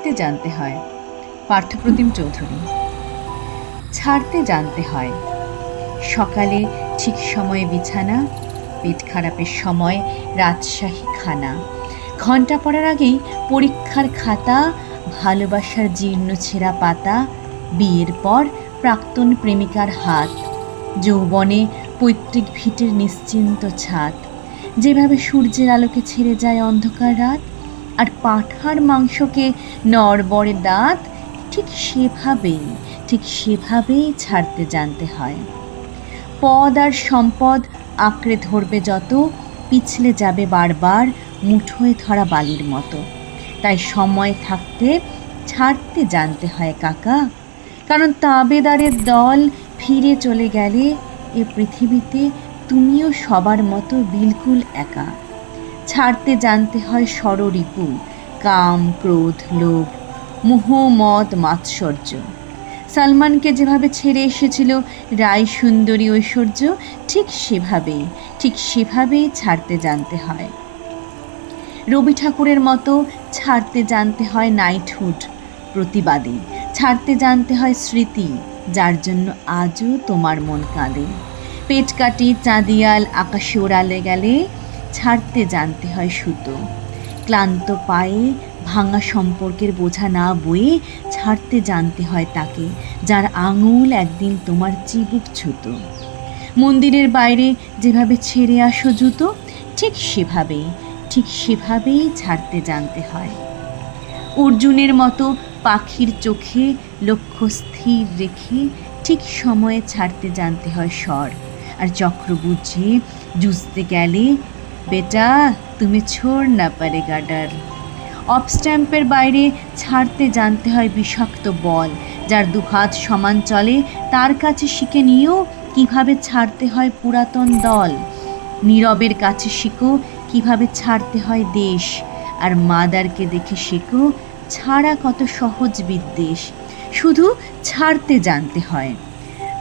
ছাড়তে জানতে হয়। পার্থপ্রতিম চৌধুরী। ছাড়তে জানতে হয়। সকালে ঠিক সময়ে বিছানা, পেট খারাপের সময় রাজশাহী খানা, ঘণ্টা পড়ার আগেই পরীক্ষার খাতা, ভালোবাসার জীর্ণ ছেঁড়া পাতা, বিয়ের পর প্রাক্তন প্রেমিকার হাত, যৌবনে পৈতৃক ভিটের নিশ্চিন্ত ছাদ, যেভাবে সূর্যের আলোকে ছেড়ে যায় অন্ধকার রাত, আর পাঁঠার মাংসকে নড়বড়ে দাঁত, ঠিক সেভাবেই ছাড়তে জানতে হয়। পদ আর সম্পদ আঁকড়ে ধরবে যত, পিছলে যাবে বারবার মুঠোয় ধরা বালির মতো। তাই সময় থাকতে ছাড়তে জানতে হয় কাকা, কারণ তাবেদারের দল ফিরে চলে গেলে এ পৃথিবীতে তুমিও সবার মতো বিলকুল একা। ছাড়তে জানতে হয় ষড়রিপু, কাম, ক্রোধ, লোভ, মোহ, মদ, মাৎসর্য। সালমানকে যেভাবে ছেড়ে এসেছিল রায় সুন্দরী ঐশ্বর্য, ঠিক সেভাবেই ছাড়তে জানতে হয়। রবি ঠাকুরের মতো ছাড়তে জানতে হয় নাইটহুড, প্রতিবাদী। ছাড়তে জানতে হয় স্মৃতি, যার জন্য আজও তোমার মন কাঁদে। পেট কাটি চাঁদিয়াল আকাশে ওড়ালে গেলে ছাড়তে জানতে হয় সুতো। ক্লান্ত পায়ে ভাঙা সম্পর্কের বোঝা না বয়ে ছাড়তে জানতে হয় তাকে, যার আঙুল একদিন তোমার চিবুক ছুতো। মন্দিরের বাইরে যেভাবে ছেড়ে আসো জুতো, ঠিক সেভাবেই ছাড়তে জানতে হয়। অর্জুনের মতো পাখির চোখে লক্ষ্য স্থির রেখে ঠিক সময়ে ছাড়তে জানতে হয় স্বর। আর চক্র বুঝে জুঝতে গেলে বেটা তুমি ছোড় না পারেগা ডর। অফ স্ট্যাম্পের বাইরে ছাড়তে জানতে হয় বিষাক্ত বল, যার দুহাত সমান চলে তার কাছে শিখে নিও কিভাবে ছাড়তে হয় পুরাতন দল। নীরবের কাছে শিখো কিভাবে ছাড়তে হয় দেশ, আর মাদারকে দেখে শেখো ছাড়া কত সহজ বিদ্বেষ। শুধু ছাড়তে জানতে হয়।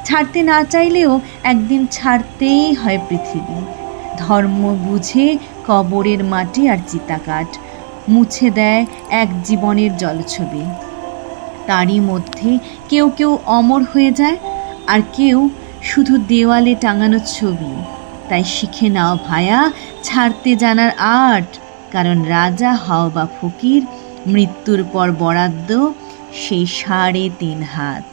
ছাড়তে না চাইলেও একদিন ছাড়তেই হয় পৃথিবী। ধর্ম বুঝে কবরের মাটি আর চিতাকাঠ মুছে দেয় এক জীবনের জলছবি। তারই মধ্যে কেউ কেউ অমর হয়ে যায়, আর কেউ শুধু দেওয়ালে টাঙানো ছবি। তাই শিখে নাও ভায়া ছাড়তে জানার আর্ট, কারণ রাজা হও বা ফকির, মৃত্যুর পর বরাদ্দ সেই 3.5 হাত।